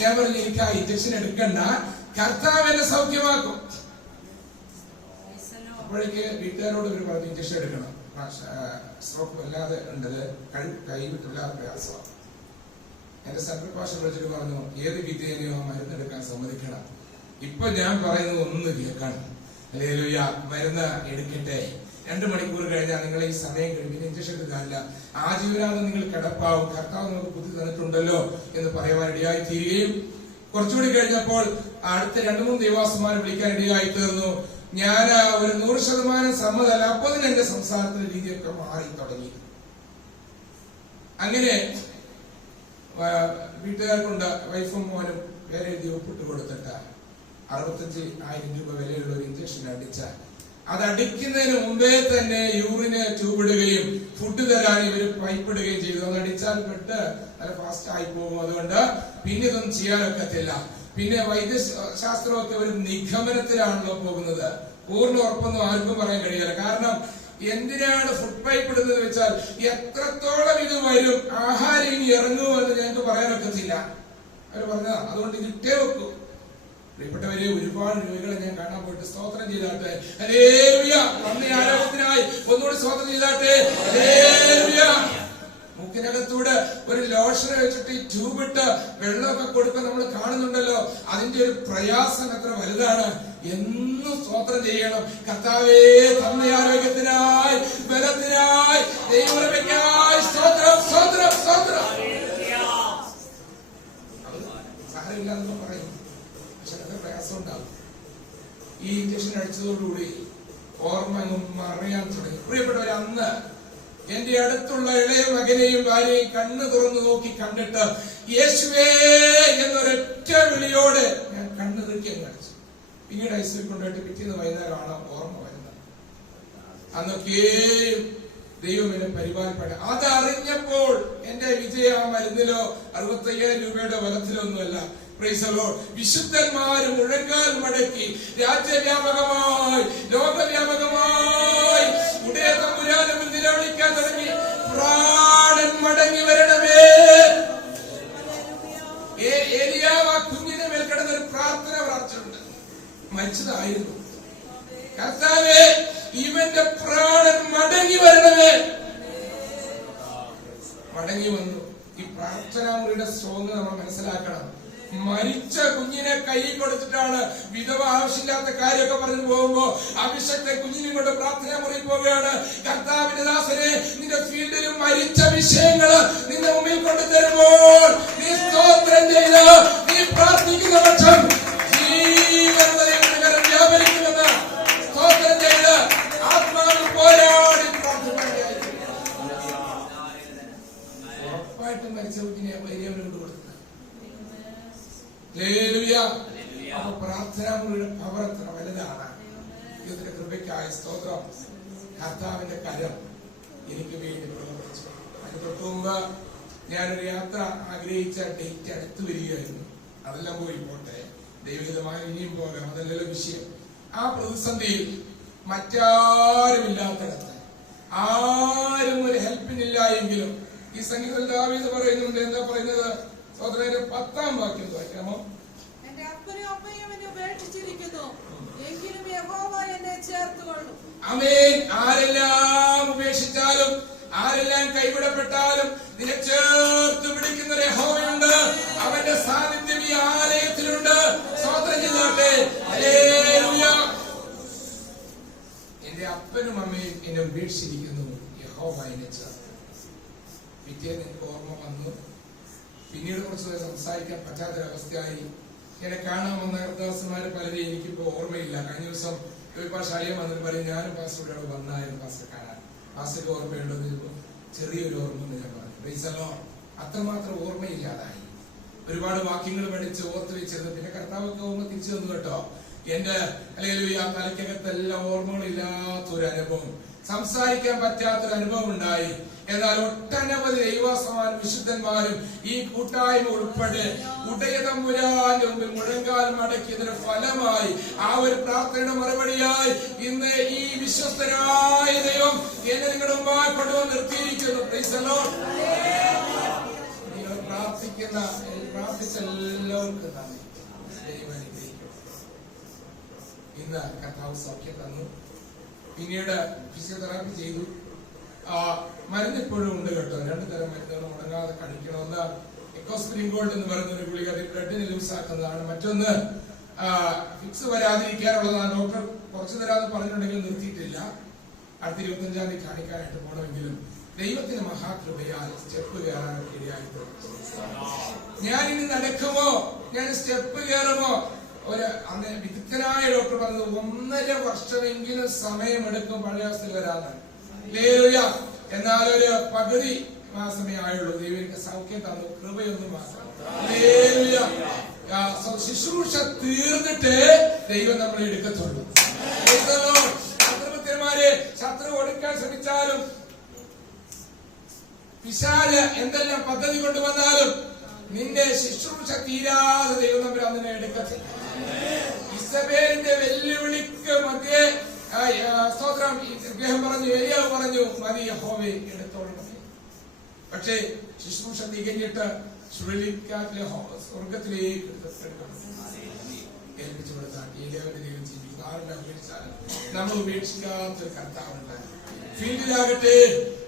ഞാൻ പറഞ്ഞു എനിക്ക് ആ ഇഞ്ചക്ഷൻ എടുക്കണ്ട. കർത്താവ് എന്നെ സൗഖ്യമാക്കും. അപ്പോഴേക്ക് വീട്ടുകാരോട് ഇവർ പറഞ്ഞു ഇഞ്ചക്ഷൻ എടുക്കണം. സ്ട്രോക്ക് വല്ലാതെ ഉണ്ടത് കൈ വിട്ടുള്ള പ്രയാസമാണ്. എന്റെ പാഷ വിളിച്ചിട്ട് പറഞ്ഞു ഏത് വിദ്യയിലെയോ മരുന്നെടുക്കാൻ സമ്മതിക്കണം. ഇപ്പൊ ഞാൻ പറയുന്നത് ഒന്ന് കേൾക്കണം. അല്ലെങ്കിൽ മരുന്ന് എടുക്കട്ടെ. രണ്ടു മണിക്കൂർ കഴിഞ്ഞാൽ നിങ്ങൾ ഈ സമയം കഴിഞ്ഞ് ഇഞ്ചക്ഷൻ എടുക്കാനില്ല. ആജീവനാഥം നിങ്ങൾ കിടപ്പാവും. കർത്താവ് നമുക്ക് ബുദ്ധി തന്നിട്ടുണ്ടല്ലോ എന്ന് പറയുവാൻ ഇടയായി തീരുകയും കുറച്ചുകൂടി കഴിഞ്ഞപ്പോൾ അടുത്ത രണ്ടു മൂന്ന് ദേവാസന്മാരെ വിളിക്കാൻ ഇടയായി തീർന്നു. ഞാൻ ഒരു നൂറ് ശതമാനം സമ്മതമല്ല അപ്പൊ തന്നെ എന്റെ സംസാരത്തിന്റെ രീതിയൊക്കെ മാറി തുടങ്ങി. അങ്ങനെ വീട്ടുകാർക്കുണ്ട് വൈഫും മോനും വേറെ എഴുതി ഒപ്പിട്ട് കൊടുത്തിട്ട് അറുപത്തഞ്ച് ആയിരം രൂപ വിലയുള്ള ഒരു ഇഞ്ചക്ഷൻ അടിച്ച അത് അടിക്കുന്നതിന് മുമ്പേ തന്നെ യൂറിന് ട്യൂബിടുകയും ഫുഡ് തരാൻ ഇവർ പൈപ്പ് ഇടുകയും ചെയ്തു. അത് അടിച്ചാൽ പെട്ട് നല്ല ഫാസ്റ്റ് ആയി പോകും അതുകൊണ്ട് പിന്നെ ഇതൊന്നും ചെയ്യാനൊക്കത്തില്ല. പിന്നെ വൈദ്യശാസ്ത്രമൊക്കെ ഒരു നിഗമനത്തിലാണല്ലോ പോകുന്നത്. പൂർണ ഉറപ്പൊന്നും ആർക്കും പറയാൻ കഴിയില്ല. കാരണം എന്തിനാണ് ഫുഡ് പൈപ്പ് ഇടുന്നത് വെച്ചാൽ എത്രത്തോളം ഇത് വരും ആഹാരം ഇനി ഇറങ്ങുമെന്ന് ഞങ്ങൾക്ക് പറ്റത്തില്ല അവർ പറഞ്ഞതാ അതുകൊണ്ട് ഇതിട്ടേ വെക്കും. പ്രിയപ്പെട്ടവരെ ഒരുപാട് രോഗികളെ ഞാൻ കാണാൻ പോയിട്ട് സ്തോത്രം ചെയ്താട്ടെ. ഹല്ലേലൂയ നന്ദി ആരോഗ്യത്തിനായി ഒന്നുകൂടി സ്തോത്രം ചെയ്താട്ടെ. ഹല്ലേലൂയ. മൂക്കിനകത്തൂടെ ഒരു ലോഷൻ വെച്ചിട്ട് ഈ ട്യൂബ് ഇട്ട് വെള്ളമൊക്കെ കൊടുക്കാൻ നമ്മൾ കാണുന്നുണ്ടല്ലോ. അതിന്റെ ഒരു പ്രയാസം എത്ര വലുതാണ്. എന്നും സ്തോത്രം ചെയ്യണം. കർത്താവേ തന്ന ആരോഗ്യത്തിനായി ബലത്തിനായി ദൈവമയ്ക്കായി സ്തോത്രം സ്തോത്രം സ്തോത്രം. സാരമില്ലാന്ന് പറയും. പക്ഷെ അതൊക്കെ പ്രയാസം ഉണ്ടാവും ഈ ഇഞ്ചക്ഷൻ അടിച്ചതോടുകൂടി ഓർമ്മ അങ്ങ് മറിയാൻ തുടങ്ങി. പ്രിയപ്പെട്ടവർ അന്ന് എന്റെ അടുത്തുള്ള ഇളയ മകനെയും ഭാര്യയും കണ്ണ് തുറന്നു നോക്കി കണ്ടിട്ട് യേശുവേ എന്നൊരൊറ്റ വിളിയോടെ ഞാൻ കണ്ണു തീർക്കി കാണിച്ചു പിന്നീട് ഐസിൽ കൊണ്ടുപോയിട്ട് പിറ്റേന്ന് വൈകുന്നേരമാണ് ഓർമ്മ വരുന്നത്. അന്നൊക്കെയും ദൈവം എന്നെ പരിപാലിപ്പെട്ട അതറിഞ്ഞപ്പോൾ എന്റെ വിജയ മരുന്നിലോ അറുപത്തയ്യായിരം രൂപയുടെ വലത്തിലോ ഒന്നുമല്ല. വിശുദ്ധന്മാര് മുഴങ്കാൽ മടക്കി രാജ്യവ്യാപകമായി ലോകവ്യാപകമായി ഉടയ തമ്പുരാനും നിലവിളിക്കാൻ തുടങ്ങി. പ്രാണൻ മടങ്ങി വരണമേ. ഏലിയാവ് ആ കുഞ്ഞിന്റെ മേൽ ഒരു പ്രാർത്ഥന പ്രാർത്ഥിച്ചിട്ടുണ്ട് മരിച്ചതായിരുന്നു. കർത്താവേ ഇവന്റെ പ്രാണൻ മടങ്ങി വരണമേ. മടങ്ങി വന്നു. ഈ പ്രാർത്ഥന മുറിയുടെ സ്ട്രോങ് നമ്മൾ മനസ്സിലാക്കണം. മരിച്ച കുഞ്ഞിനെ കൈ കൊടുത്തിട്ടാണ് വിധവ ആവശ്യമില്ലാത്ത കാര്യമൊക്കെ പറഞ്ഞു പോകുമ്പോ അഭിഷക്ത കുഞ്ഞിനെ കൊണ്ട് പ്രാർത്ഥന മുറി പോവുകയാണ്. കർത്താവിന്റെ ദാസനെ നിന്റെ വിഷയങ്ങൾ നിന്റെ മുമ്പിൽ കൊണ്ടുതരുമ്പോൾ നീ സ്തോത്രം ചെയ്ത് നീ പ്രാർത്ഥിക്കുന്ന പക്ഷം വ്യാപരിക്കുമെന്ന് സ്തോത്രം ചെയ്ത് ആത്മാവിൽ പോരാടി പ്രാർത്ഥന ഉറപ്പായിട്ടും മരിച്ച കുഞ്ഞിനെ ഹല്ലേലൂയ. അപ്പൊ പ്രാർത്ഥന മുറിയുടെ പവർ എത്ര വലുതാണ്. ദൈവത്തിന്റെ കൃപയ്ക്കായ സ്തോത്രം. കർത്താവിന്റെ കരം എനിക്ക് വേണ്ടി പ്രവർത്തിച്ചു അതിന് തൊട്ട് മുമ്പ് ഞാനൊരു യാത്ര ആഗ്രഹിച്ച ഡേറ്റ് അടുത്ത് വരികയായിരുന്നു. അതെല്ലാം പോയി പോട്ടെ. ദൈവഹിതമായി ഇനിയും പോകാം. അതല്ലല്ലോ വിഷയം. ആ പ്രതിസന്ധിയിൽ മറ്റാരുമില്ലാത്തടത്ത് ആരും ഒരു ഹെൽപ്പിനില്ല എങ്കിലും ഈ സംഗീതം പറയുന്നുണ്ട്. എന്താ പറയുന്നത്? സഹോദരന്റെ പത്താം വാക്യം വായിക്കാമോ? എന്റെ അപ്പനും അമ്മയും എന്നെ ഉപേക്ഷിച്ചിരിക്കുന്നു. എങ്കിലും യഹോവ എന്നെ ചേർത്തുകൊള്ളു. അമേൻ ആരെല്ലാം ഉപേക്ഷിച്ചാലും ആരെല്ലാം കൈവിടപ്പെട്ടാലും നിന്നെ ചേർത്ത് പിടിക്കുന്ന ഒരു യഹോവയുണ്ട്. അവന്റെ സാന്നിധ്യം ഈ ആലയത്തിലുണ്ട്. സ്വതന്ത്രം ചെയ്തോട്ടെ. എന്റെ അപ്പനും അമ്മയും എന്നെ ഉപേക്ഷിച്ചിരിക്കുന്നു. യഹോവ എന്നെ ചേർത്ത്. പിറ്റേന്ന് ഓർമ്മ വന്നു. പിന്നീട് കുറച്ച് സംസാരിക്കാൻ പറ്റാത്തൊരവസ്ഥയായി കാണാൻ വന്ന കർദാസന്മാരെ പലരും എനിക്കിപ്പോ ഓർമ്മയില്ല. കഴിഞ്ഞ ദിവസം പാസ് അളിയൻ വന്നിട്ട് പറയും ഞാനും പാസ്റ്ററുടെ വന്നായിരുന്നു പാസ്റ്റർ കാണാൻ. പാസ്റ്റർക്ക് ഓർമ്മയുണ്ടെന്ന് ചെറിയൊരു ഓർമ്മ എന്ന് ഞാൻ പറഞ്ഞു. പ്രൈസല്ലോ അത്രമാത്രം ഓർമ്മയില്ലാതായി. ഒരുപാട് വാക്യങ്ങൾ പഠിച്ച് ഓർത്ത് വെച്ചിരുന്നു. പിന്നെ കർത്താവൊക്കെ ഓർമ്മ തിരിച്ചു തന്നു കേട്ടോ. എന്റെ അല്ലെങ്കിൽ ആ തലയ്ക്കകത്തെല്ലാം ഓർമ്മകളില്ലാത്തൊരു അനുഭവം സംസാരിക്കാൻ പറ്റാത്തൊരു അനുഭവം ഉണ്ടായി എന്നാൽ ഒട്ടനവധി ദൈവസമാൻ വിശുദ്ധന്മാരും ഈ കൂട്ടായ്മ ഉൾപ്പെടെ ഉടയതമ്പുരാന്റെ മുമ്പിൽ മുഴങ്കാൽ മടക്കിയതിന് ഫലമായി ആ ഒരു പ്രാർത്ഥനയുടെ മറുപടിയായി ഇന്ന് ഈ വിശ്വസ്തരായ ദൈവം എന്നെ നിങ്ങളുടെ മുമ്പായി കൊണ്ടുവന്ന് നിർത്തിയിരിക്കുന്നു. പ്രാർത്ഥിക്കുന്ന പ്രാർത്ഥിച്ച എല്ലാവർക്കും നന്ദി. ദൈവം ഇന്ന് കർത്താവ് സൗഖ്യം തന്നു. പിന്നീട് ഫിസിയോതെറാപ്പി ചെയ്തു. മരുന്ന് ഇപ്പോഴും ഉണ്ട് കേട്ടോ. രണ്ടു തരം മരുന്നുകൾ മുടങ്ങാതെ കഴിക്കണമെന്ന് എക്കോസ്പിരിൻ ഗോൾഡ് എന്ന് പറയുന്ന ഒരു ഗുളിക അത് ബ്ലഡിന് ലൂസ് ആക്കുന്നതാണ്. മറ്റൊന്ന് ഫിക്സ് വരാതിരിക്കാനുള്ളതാണ്. ഡോക്ടർ കുറച്ചു തരാതെ പറഞ്ഞിട്ടുണ്ടെങ്കിൽ നിർത്തിയിട്ടില്ല. അടുത്ത ഇരുപത്തഞ്ചാം തീയതി കാണിക്കാനായിട്ട് പോകണമെങ്കിലും ദൈവത്തിന് മഹാകൃപയാൽ സ്റ്റെപ്പ് കയറാനൊക്കെ ഇടയായി ഞാൻ ഇനി നടക്കുമോ? ഞാൻ സ്റ്റെപ്പ് കയറുമോ? ഒരു അന്ന് വിദഗ്ധനായ ഡോക്ടർ പറഞ്ഞത് ഒന്നര വർഷമെങ്കിലും സമയമെടുക്കും പഴയ അവസ്ഥയിൽ വരാനാണ് എന്നാൽ ഒരു പകുതി മാസമേ ആയുള്ളൂ. ദൈവത്തിന്റെ സൗഖ്യം തന്നു കൃപയൊന്നും മാത്രം. ശുശ്രൂഷ തീർന്നിട്ട് ദൈവം നമ്മളെ എടുക്കത്തുള്ളൂ. ശത്രുപുത്രന്മാരെ ശത്രു ഒടുക്കാൻ ശ്രമിച്ചാലും വിശാല എന്തെല്ലാം പദ്ധതി കൊണ്ടുവന്നാലും നിന്റെ ശുശ്രൂഷ തീരാതെ ദൈവം തമ്മിൽ അതിനെ എടുക്കത്തില്ല. ഇസബേലിന്റെ വെല്ലുവിളിക്ക് മധ്യേ സ്തോത്രം ഇദ്ദേഹം പറഞ്ഞു എലിയാവ് പറഞ്ഞു മതി യഹോവെ എടുത്തോളണം. പക്ഷേ ശുശ്രൂഷ തികഞ്ഞിട്ട് ചുഴലിക്കാറ്റിലെ സ്വർഗത്തിലേക്ക് ഏൽപ്പിച്ചു കൊടുത്താൽ ഏലിയാവിന്റെ ദൈവം ജീവിക്കും. ആരുടെ ഉപേക്ഷിച്ചാലും നമ്മൾ ഉപേക്ഷിക്കാത്തൊരു കർത്താവുണ്ട്. ഫീൽഡിലാകട്ടെ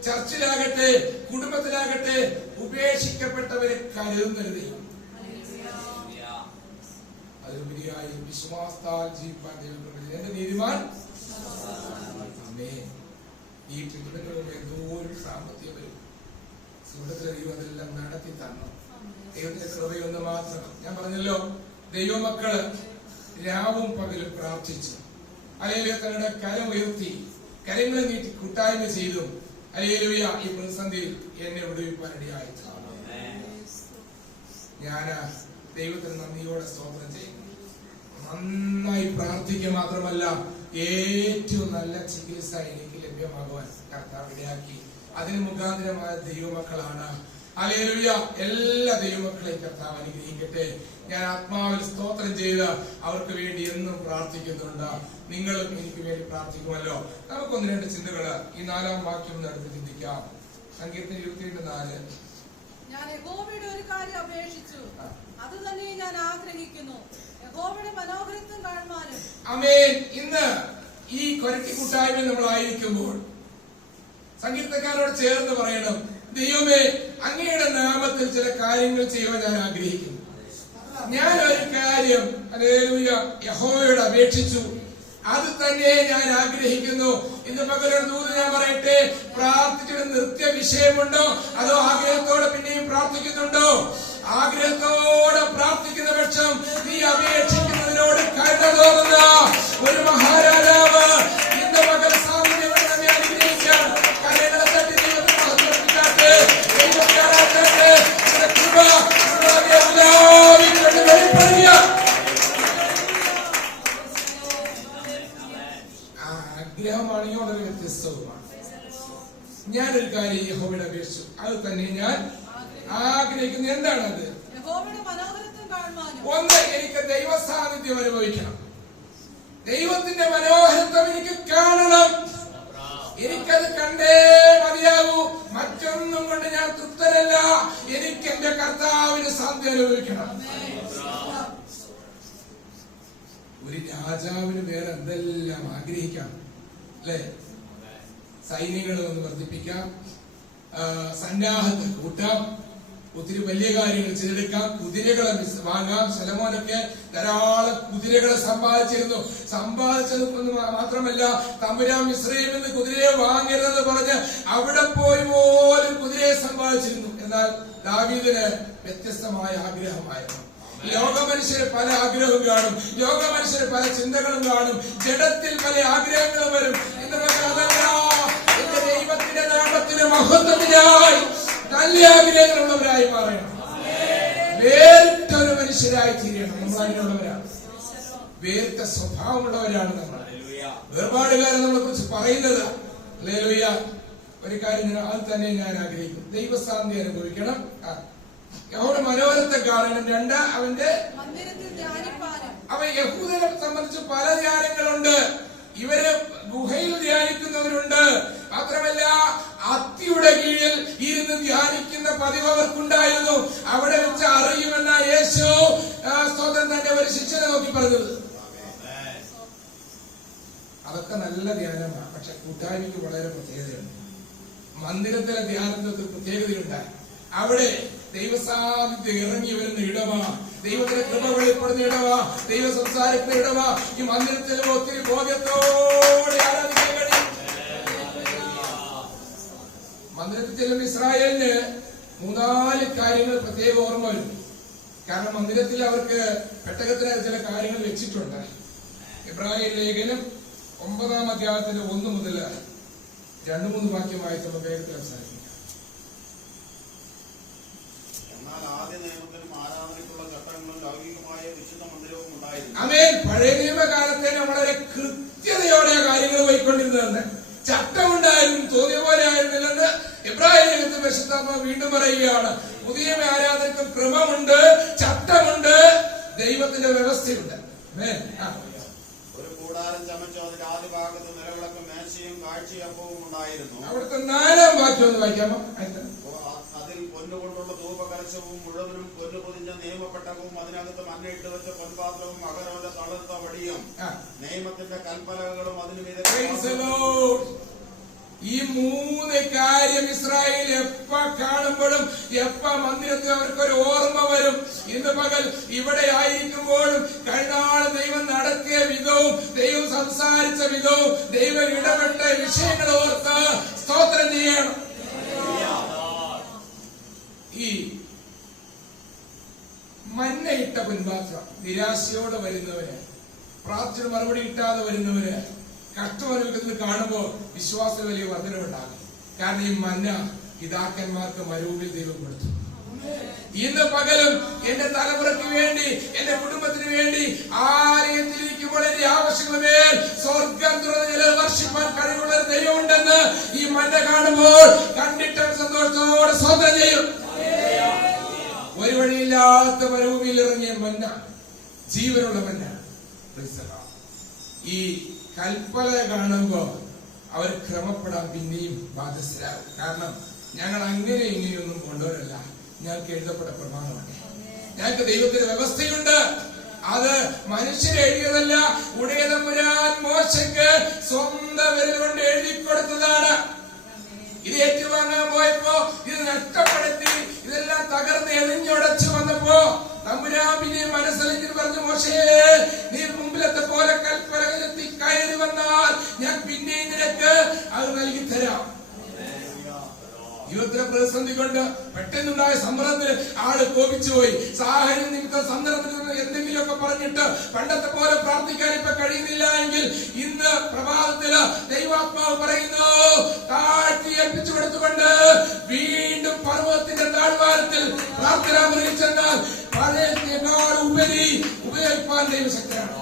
ചർച്ചിലാകട്ടെ കുടുംബത്തിലാകട്ടെ ഉപേക്ഷിക്കപ്പെട്ടവരെ കരുതുന്നൊരു ദൈവം. അതിലുപരിയായി വിശ്വാസത്താൽ ജീവിപ്പാൻ ദൈവം എന്റെ നീതിമാൻ? ഈ പിന്തുണകളുടെ എന്തോ ഒരു സാമ്പത്തികം വരും സുഹൃത്തിലെ ദൈവം അതെല്ലാം നടത്തി തന്നു. ദൈവത്തിന്റെ കൃപയൊന്ന് മാത്രം ഞാൻ പറഞ്ഞല്ലോ ദൈവമക്കൾ രാവും പകലും പ്രാർത്ഥിച്ചു. അല്ലെങ്കിൽ തങ്ങളുടെ കരം ഉയർത്തി കരങ്ങൾ നീട്ടി കൂട്ടായ്മ ചെയ്തു. അല്ലെങ്കിൽ ഈ പ്രതിസന്ധിയിൽ എന്നെ വിടുവിപ്പാൻ ഇടയായി ഞാൻ ദൈവത്തിന് നന്ദിയോടെ സ്തോത്രം ചെയ്യുന്നു. നന്നായി പ്രാർത്ഥിക്കുക മാത്രമല്ല ഏറ്റവും നല്ല ചികിത്സ എനിക്ക് ലഭ്യമാകുവാൻ കർത്താവ് ഇടയാക്കി. അതിന് മുഖാന്തരമായ ദൈവമക്കളാണ്. അലേലുയ എല്ലാ ദൈവമക്കളെയും കർത്താവ് അനുഗ്രഹിക്കട്ടെ. ഞാൻ ആത്മാവിൽ സ്തോത്രം ചെയ്ത് അവർക്ക് വേണ്ടി എന്നും പ്രാർത്ഥിക്കുന്നുണ്ട്. നിങ്ങളും എനിക്ക് വേണ്ടി പ്രാർത്ഥിക്കുമല്ലോ. നമുക്കൊന്ന് രണ്ട് ചിന്തകൾ ഈ നാലാം വാക്യം ഒന്ന് അടുത്ത് ചിന്തിക്കാം. സങ്കീർത്തനം ഇരുപത്തിരണ്ട് നാല്. ഞാൻ യഹോവയുടെ ഒരു കാര്യം അപേക്ഷിച്ചു. അത് തന്നെ ഞാൻ ആഗ്രഹിക്കുന്നു. യഹോവയുടെ മനോഹരത്വം കാണുവാനും അമേൻ ഇന്ന് ഈ കൊരട്ടി കൂട്ടായ്മ നമ്മൾ ആയിരിക്കുമ്പോൾ സംഗീതക്കാരോട് ചേർന്ന് പറയണം ദൈവമേ അങ്ങയുടെ നാമത്തിൽ ചില കാര്യങ്ങൾ ചെയ്യുവാൻ ഞാൻ ആഗ്രഹിക്കുന്നു. ഞാൻ ഒരു കാര്യം യഹോയോട് അപേക്ഷിച്ചു. അത് തന്നെ ഞാൻ ആഗ്രഹിക്കുന്നു. ഇന്ന് പകരം ദൂത് ഞാൻ പറയട്ടെ പ്രാർത്ഥിച്ചിട്ട് നൃത്യ വിഷയമുണ്ടോ? അതോ ആഗ്രഹത്തോടെ പിന്നെയും പ്രാർത്ഥിക്കുന്നുണ്ടോ? ആഗ്രഹത്തോടെ പ്രാർത്ഥിക്കുന്ന പക്ഷം നീ അപേക്ഷിക്കുന്നതിനോട് കരുണ തോന്നുന്ന ഒരു മഹാരാജാവ് ഞാനൊരു കാര്യം യഹോവയുടെ അപേക്ഷിച്ചു. അത് തന്നെ ഞാൻ ആഗ്രഹിക്കുന്നത് എന്താണ് അത് ഒന്ന് എനിക്ക് ദൈവ സാന്നിധ്യം അനുഭവിക്കണം. ദൈവത്തിന്റെ മനോഹരത്വം എനിക്ക് കാണണം. എനിക്കത് കണ്ടേ മതിയാകൂ. മറ്റൊന്നും കൊണ്ട് ഞാൻ തൃപ്തരല്ല. എനിക്ക് എന്റെ കർത്താവിന് സാന്നിധ്യം അനുഭവിക്കണം. ഒരു രാജാവിന് വേറെ എന്തെല്ലാം ആഗ്രഹിക്കാം? അല്ലേ? സൈനികളെ ഒന്ന് വർദ്ധിപ്പിക്കാം. സന്നാഹത്തെ കൂട്ടാം. ഒത്തിരി വലിയ കാര്യങ്ങൾ ചെയ്തെടുക്കാം. കുതിരകളെ വാങ്ങാം. ശലമോനൊക്കെ ധാരാളം കുതിരകളെ സമ്പാദിച്ചിരുന്നു. സമ്പാദിച്ചത് മാത്രമല്ല തമ്പുരാൻ മിശ്രയിൽ നിന്ന് കുതിരയെ വാങ്ങരുതെന്ന് പറഞ്ഞ് അവിടെ പോയി പോലും കുതിരയെ സമ്പാദിച്ചിരുന്നു. എന്നാൽ ദാവീദിന് വ്യത്യസ്തമായ ആഗ്രഹമായിരുന്നു. ലോക മനുഷ്യരെ പല ആഗ്രഹവും കാണും. ലോക മനുഷ്യരെ പല ചിന്തകളും കാണും. ജഡത്തിൽ പല ആഗ്രഹങ്ങളും വരും. എന്റെ ദൈവത്തിന്റെ നാമത്തിന് മഹത്വത്തിനായി നല്ല ആഗ്രഹങ്ങളുള്ളവരായി മാറണം. വേറിട്ട ഒരു മനുഷ്യരായി തീരണം. നമ്മൾ അതിനുള്ളവരാണ് വേറിട്ട സ്വഭാവമുള്ളവരാണ് നമ്മൾ. വേർപാടുകാരൻ നമ്മളെ കുറിച്ച് പറയുന്നത്. ഹല്ലേലൂയ. ഒരു കാര്യം അത് തന്നെ ഞാൻ ആഗ്രഹിക്കും ദൈവസാന്തി അനുഭവിക്കണം. ആ. അവരുടെ മനോരത്തെ കാണണം രണ്ട്. അവന്റെ അവ യഹൂദനെ സംബന്ധിച്ച് പല ധ്യാനങ്ങളുണ്ട്. ഇവർ ഗുഹയിൽ ധ്യാനിക്കുന്നവരുണ്ട്. മാത്രമല്ല അത്തിയുടെ കീഴിൽ ഇരുന്ന് ധ്യാനിക്കുന്ന പതിവ് അവർക്കുണ്ടായിരുന്നു. അവിടെ വെച്ച് അറിയുമെന്ന യേശു സ്വന്തം തന്റെ ഒരു ശിക്ഷനെ നോക്കി പറഞ്ഞത്. അതൊക്കെ നല്ല ധ്യാനമാണ് പക്ഷെ കൂട്ടായ്മയ്ക്ക് വളരെ പ്രത്യേകതയുണ്ട്. മന്ദിരത്തിലെ ധ്യാനത്തിന് പ്രത്യേകതയുണ്ട് അവിടെ ദൈവസാന്നിധ്യം ഇറങ്ങി വരുന്ന ഇടമാ ദൈവത്തിന്റെ കൃപ വെളിപ്പെടുന്ന ഇടമാ ദൈവ സംസാരിക്കുന്ന ഇടമാ. ഈ മന്ദിരത്തിൽ ഒത്തിരി ബോധ്യത്തോടെ ആരാധിക്കാൻ കഴിയും. മന്ദിരത്തിൽ ചെല്ലുന്ന ഇസ്രായേലിന് മൂന്നാൽ കാര്യങ്ങൾ പ്രത്യേക ഓർമ്മ വരും. കാരണം മന്ദിരത്തിൽ അവർക്ക് പെട്ടകത്തിന് ചില കാര്യങ്ങൾ വെച്ചിട്ടുണ്ട്. ഇബ്രാഹിം ലേഖനം ഒമ്പതാം അധ്യായത്തിന്റെ ഒന്ന് മുതൽ രണ്ടു മൂന്ന് വാക്യം വായിച്ചുള്ള വേഗത്തിൽ അവസാനിപ്പിക്കാം. എന്നാൽ ആദ്യ നിയമത്തിനും ആരാധനയ്ക്കുള്ള ചട്ടങ്ങളും ലൗകികമായ വിശുദ്ധ മന്ദിരവും ഉണ്ടായിരുന്നു. പഴയ നിയമകാലത്തെ വളരെ കൃത്യതയോടെ ആ കാര്യങ്ങൾ പോയിക്കൊണ്ടിരുന്നതെന്ന് ചട്ടമുണ്ടായിരുന്നു തോന്നിയ പോലെ ആയിരുന്നില്ലെന്ന് ഇബ്രാഹിം വിശുദ്ധാത്മ വീണ്ടും പറയുകയാണ്. പുതിയ ആരാധനയ്ക്ക് ക്രമമുണ്ട് ചട്ടമുണ്ട് ദൈവത്തിന്റെ വ്യവസ്ഥയുണ്ട്. ഒരു കൂടാരം ചമച്ചു അതിന്റെ ആദ്യ ഭാഗത്ത് നിലവിളക്കും മേശയും കാഴ്ചയപ്പവും ഉണ്ടായിരുന്നു. അവിടുത്തെ നാലാം വാക്യം ഒന്ന് വായിക്കാമോ? അതിൽ പൊന്നുകൊണ്ടുള്ള ധൂപകലശവും മുഴുവനും പൊന്നു പൊതിഞ്ഞ നിയമപ്പെട്ടവും അതിനകത്ത് മണ്ണയിട്ട് വെച്ച പൊൻപാത്രവും അകരവന്റെ തളർത്ത വടിയും. നിയമത്തിന്റെ കൽപ്പലകളും അതിനു മീതെ. ഈ മൂന്ന് കാര്യം ഇസ്രായേൽ എപ്പ കാണുമ്പോഴും എപ്പ മന്ദിരത്തിൽ അവർക്ക് ഒരു ഓർമ്മ വരും. ഇന്ന് പകൽ ഇവിടെ ആയിരിക്കുമ്പോഴും കഴിഞ്ഞാൾ ദൈവം നടത്തിയ വിധവും ദൈവം സംസാരിച്ച വിധവും ദൈവം ഇടപെട്ട വിഷയങ്ങൾ ഓർത്ത് സ്തോത്രം ചെയ്യണം. ഈ മഞ്ഞയിട്ട പിൻപാത്രം നിരാശയോടെ വരുന്നവര് പ്രാർത്ഥന മറുപടി കിട്ടാതെ വരുന്നവര് കഷ്ടമനുഭവിക്കുന്നത് കാണുമ്പോൾ വിശ്വാസ വലിയ വർധനമുണ്ടാകും കാരണം ഈ മഞ്ഞ പിതാക്കന്മാർക്ക് മരുവിൽ ദൈവം കൊടുത്തു. ഇന്ന് പകലും എന്റെ തലമുറയ്ക്ക് വേണ്ടി എന്റെ കുടുംബത്തിന് വേണ്ടി ആലയത്തിലിരിക്കുമ്പോൾ എന്റെ ആവശ്യങ്ങളുമേൽ സ്വർഗം തുറന്ന് വർഷിപ്പാൻ കഴിവുള്ള ദൈവമുണ്ടെന്ന് ഈ മഞ്ഞ കാണുമ്പോൾ കണ്ടിട്ട് സന്തോഷത്തോടെ സ്വന്തം ചെയ്യും. ഒരു വഴിയില്ലാത്ത മരുഭൂമിയിൽ ഇറങ്ങിയ മന്ന ജീവനുള്ള മന്ന. ഈ കൽപ്പന കാണുമ്പോ അവർ ക്രമപ്പെടാൻ പിന്നെയും ബാധ്യസ്ഥരാകും. കാരണം ഞങ്ങൾ അങ്ങനെ ഇങ്ങനെയൊന്നും കൊണ്ടുവരല്ല. ഞങ്ങൾക്ക് എഴുതപ്പെട്ട പ്രമാണമാണ് ഞങ്ങൾക്ക് ദൈവത്തിന്റെ വ്യവസ്ഥയുണ്ട്. അത് മനുഷ്യരെഴുതിയതല്ല ഉടയതമ്പുരാൻ മോശക്ക് സ്വന്തം വിരൽ കൊണ്ട് എഴുതി കൊടുത്തതാണ്. ഇത് ഏറ്റുവാങ്ങാൻ പോയപ്പോ ഇത് നഷ്ടപ്പെടുത്തി ഇതെല്ലാം തകർന്ന് എറിഞ്ഞുടച്ചു വന്നപ്പോ തമ്പുരാൻ പിന്നെ മനസ്സിലെങ്കിൽ പറഞ്ഞു മോശയെ നീ മുമ്പിലത്തെ പോലെ കൽപ്പനകലെത്തി കയറി വന്നാൽ ഞാൻ പിന്നെ നിനക്ക് അത് നൽകി തരാം. ജീവിതത്തിലെ പ്രതിസന്ധി കൊണ്ട് പെട്ടെന്നുണ്ടായ സമ്മർദ്ദത്തിൽ ആൾ കോപിച്ചു പോയി. സാഹചര്യം നിമിത്തം സന്ദർഭത്തിൽ എന്തെങ്കിലുമൊക്കെ പറഞ്ഞിട്ട് പണ്ടത്തെ പോലെ പ്രാർത്ഥിക്കാൻ ഇപ്പൊ കഴിയുന്നില്ല എങ്കിൽ ഇന്ന് പ്രഭാതത്തിൽ ദൈവാത്മാവ് പറയുന്നു താഴ്ത്തി ഏൽപ്പിച്ചു കൊടുത്തുകൊണ്ട് വീണ്ടും പർവതത്തിന്റെ താഴ്വാരത്തിൽ പ്രാർത്ഥന മുറിയിൽ പഴയ ഉപരി ഉപയോഗിക്കാൻ ദൈവശക്തിയാണ്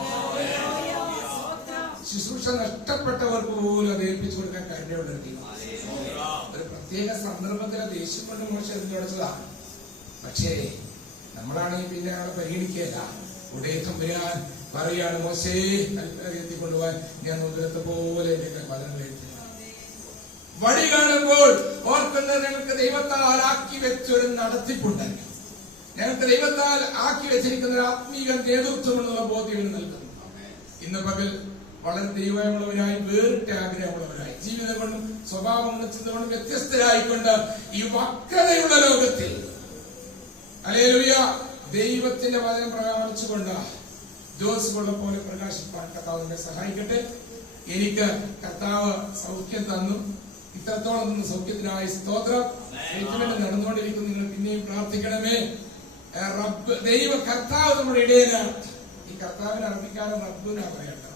ശുശ്രൂഷ നഷ്ടപ്പെട്ടവർക്ക് പോലും അത് ഏൽപ്പിച്ചു കൊടുക്കാൻ കഴിഞ്ഞുള്ള ഒരു പ്രത്യേക സന്ദർഭത്തിൽ ദേഷ്യം കൊണ്ട് മോശം എറിഞ്ഞുടച്ചതാണ് പക്ഷേ നമ്മളാണെങ്കിൽ പിന്നെ ആളെ പരിഗണിക്കുകയല്ല. ഉടേക്കം തമ്പുരാൻ പറയാണ് മോശേ എത്തിക്കൊണ്ടുപോവാൻ ഞാൻ നോക്കുന്നത് പോലെ വഴി കാണുമ്പോൾ ഓർക്കുന്നത് ഞങ്ങൾക്ക് ദൈവത്താൽ ആക്കി വെച്ചൊരു നടത്തിപ്പുണ്ട്. ഞങ്ങൾക്ക് ദൈവത്താൽ ആക്കി വെച്ചിരിക്കുന്ന ഒരു ആത്മീക നേതൃത്വമെന്നുള്ള ബോധ്യം ഇവന് നൽകുന്നു. ഇന്ന് പകൽ വളരെ ദൈവമുള്ളവരായി വേറിട്ട ആഗ്രഹമുള്ളവരായി ജീവിതം കൊണ്ടും സ്വഭാവം കൊണ്ടും ചിന്ത കൊണ്ടും വ്യത്യസ്തരായിക്കൊണ്ട് ഈ വക്രതയുള്ള ലോകത്തിൽ. അലേലുയ ദൈവത്തിന്റെ വചനം പ്രകാശിച്ചുകൊണ്ട് ജോസ് കൊള്ള പോലെ പ്രകാശിപ്പാൻ കർത്താവ് എന്നെ സഹായിക്കട്ടെ. എനിക്ക് കർത്താവ് സൗഖ്യം തന്നു. ഇത്രത്തോളം നിന്ന് സൗഖ്യത്തിനായി സ്തോത്രം. ട്രീറ്റ്മെന്റ് നടന്നുകൊണ്ടിരിക്കുന്നു. നിങ്ങൾ പിന്നെയും പ്രാർത്ഥിക്കണമേ. റബ്ബ് ദൈവ കർത്താവ് നമ്മുടെ ഇടയിലാണ് ഈ കർത്താവിനെ അർപ്പിക്കാനും റബ്ബുനാ പറയട്ടോ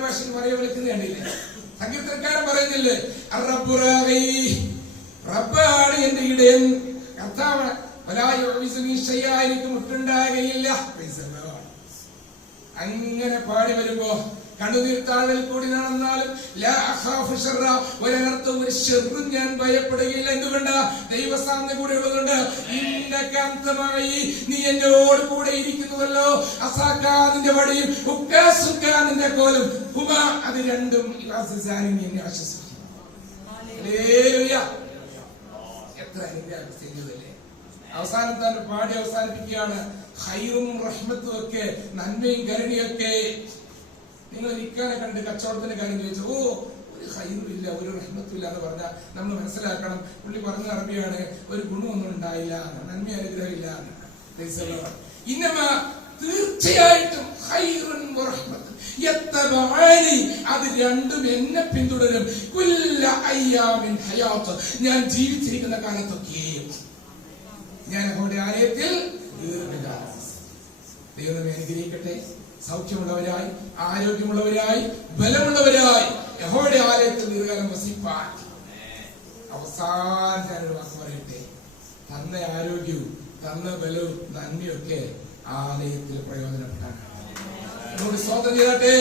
ഭാഷയിൽ പറയാൻ വിളിക്കുന്നത് സങ്കീർത്തനക്കാരൻ പറയുന്നില്ലേ റബ്ബാണ് എന്റെ ഇടയൻ. കർത്താവ് എനിക്ക് മുട്ടുണ്ടാകയില്ല. അങ്ങനെ പാടി വരുമ്പോ കണ്ണുനീർ താഴൽ കൂടി നടന്നാലും ഞാൻ ഭയപ്പെടുകയില്ല. എന്തുകൊണ്ട്? ദൈവസാന്തി കൂടെ ഉള്ളതുകൊണ്ട്. നീ എന്നോട് കൂടെ ഇരിക്കുന്നുവല്ലോ അസാക്കാതിന്റെ വടിയും ഉക്കാസുക്കാതിന്റെ കോലും. ഹുമ അത് രണ്ടും ആശ്വസിക്കും. എത്ര അനുഗ്രഹം അവസാനം തന്നെ പാടി അവസാനിപ്പിക്കുകയാണ്. ഹൈറും റഹ്മത്തും ഒക്കെ നന്മയും കരുണയൊക്കെ നിങ്ങൾ നിൽക്കാനെ കണ്ട് കച്ചവടത്തിന്റെ കാര്യം ചോദിച്ചു ഓ ഒരു ഹൈറില്ല ഒരു റഹ്മത്തില്ല എന്ന് പറഞ്ഞാൽ നമ്മൾ മനസ്സിലാക്കണം. പുള്ളി പറഞ്ഞ അറബിയാണ് ഒരു ഗുണമൊന്നും ഉണ്ടായില്ല നന്മ അനുഗ്രഹമില്ല തീർച്ചയായിട്ടും. അത് രണ്ടും എന്നെ പിന്തുടരും. ഞാൻ ജീവിച്ചിരിക്കുന്ന കാലത്തൊക്കെയും ഞാൻ അവരുടെ ആലയത്തിൽ ദൈവം അനുഗ്രഹിക്കട്ടെ. സൗഖ്യമുള്ളവരായി ആരോഗ്യമുള്ളവരായി ബലമുള്ളവരായി യഹോയുടെ ആലയത്തിൽ ദീർഘകാലം വസിപ്പാൻ. അവസാന വാക്ക് പറയട്ടെ. തന്ന ആരോഗ്യവും തന്ന ബലവും നന്മയൊക്കെ ആലയത്തിൽ സ്തോത്രം ചെയ്തട്ടെ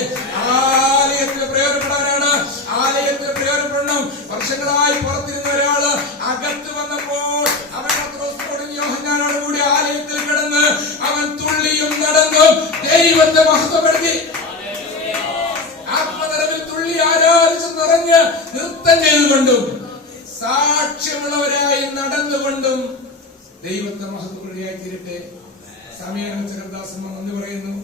ആലയത്തിൽ പ്രയോജനപ്പെടണം. വർഷങ്ങളായി പുറത്തിരുന്ന ഒരാൾ അകത്ത് വന്നപ്പോൾ അവൻ കൂടി ആലയത്തിൽ കിടന്ന് അവൻ തുള്ളിയും നടന്നും ദൈവത്തെ മഹത്വപ്പെടുത്തി. ആത്മനിറവിൽ തുള്ളി ആരാധിച്ച് നിറഞ്ഞ് നൃത്തം ചെയ്തുകൊണ്ടും സാക്ഷ്യമുള്ളവരായി നടന്നുകൊണ്ടും ദൈവത്തെ മഹത്വപ്പെടുകയായി തീരട്ടെ. സമയം ചരദാസന്മാർ നന്ദി പറയുന്നു.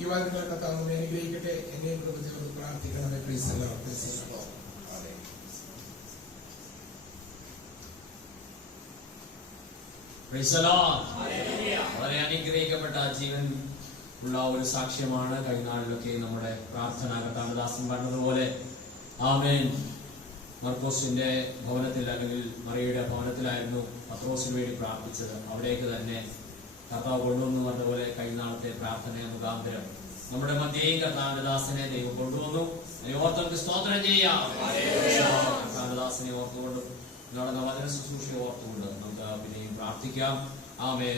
ഈ വാദങ്ങളൊക്കെ താങ്കൾ അനുഗ്രഹിക്കട്ടെ. എന്നെയും കുടുംബത്തോട് പ്രാർത്ഥിക്കണമേ. പ്ലീസ് അല്ലോ പ്ലീസ് അല്ലോ അതെ Praise the Lord. വളരെ അനുഗ്രഹിക്കപ്പെട്ട ജീവൻ ഉള്ള ഒരു സാക്ഷ്യമാണ് കഴിഞ്ഞ നാളിലൊക്കെ നമ്മുടെ പ്രാർത്ഥന കഥാമദാസൻ പറഞ്ഞതുപോലെ. ആമേൻ. മർക്കോസിന്റെ ഭവനത്തിൽ അല്ലെങ്കിൽ മറിയയുടെ ഭവനത്തിലായിരുന്നു പത്രോസിന് വേണ്ടി പ്രാർത്ഥിച്ചത്. അവിടേക്ക് തന്നെ കർത്താവ് കൊണ്ടുവന്നു പറഞ്ഞതുപോലെ കഴിഞ്ഞ നാളത്തെ പ്രാർത്ഥന മുഖാന്തരം. നമ്മുടെ മധ്യേയും കർത്താനദാസനെ ദൈവം കൊണ്ടുവന്നു. ഓർത്തവർക്ക് സ്തോത്രം ചെയ്യാം. കർത്താനദാസനെ ഓർത്തുകൊണ്ട് നടന്ന വചന ശുശ്രൂഷയെ ഓർത്തുകൊണ്ട് നമുക്ക് പിന്നെയും പ്രാർത്ഥിക്കാം. ആമേ